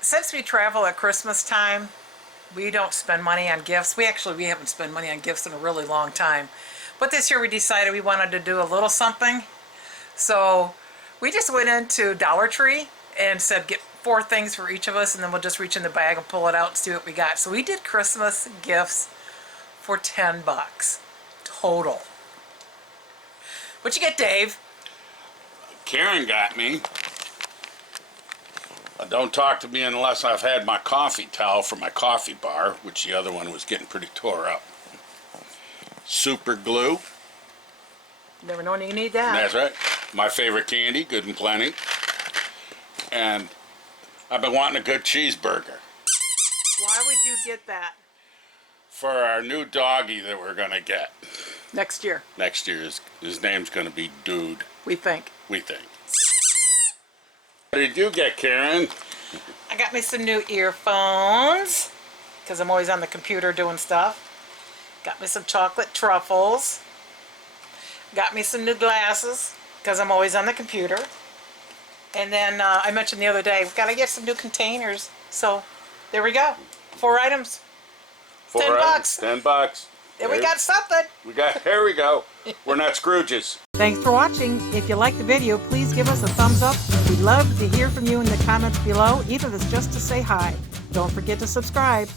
since we travel at Christmas time, we don't spend money on gifts. We haven't spent money on gifts in a really long time. But this year we decided we wanted to do a little something. So we just went into Dollar Tree and said get 4 things for each of us, and then we'll just reach in the bag and pull it out and see what we got. So we did Christmas gifts for $10 total. What'd you get, Dave? Karen got me. Don't talk to me unless I've had my coffee towel for my coffee bar, which the other one was getting pretty tore up. Super glue. Never known you need that. That's right. My favorite candy, Good and Plenty. And I've been wanting a good cheeseburger. Why would you get that? For our new doggy that we're going to get. Next year. Next year, his name's going to be Dude. We think. We think. What did you get, Karen? I got me some new earphones, because I'm always on the computer doing stuff. Got me some chocolate truffles. Got me some new glasses, because I'm always on the computer. And then I mentioned the other day, we've got to get some new containers. So there we go. 4 items. 4 $10. $10. And we got something. Here we go. We're not Scrooges. Thanks for watching. If you liked the video, please give us a thumbs up. We'd love to hear from you in the comments below, even if it's just to say hi. Don't forget to subscribe.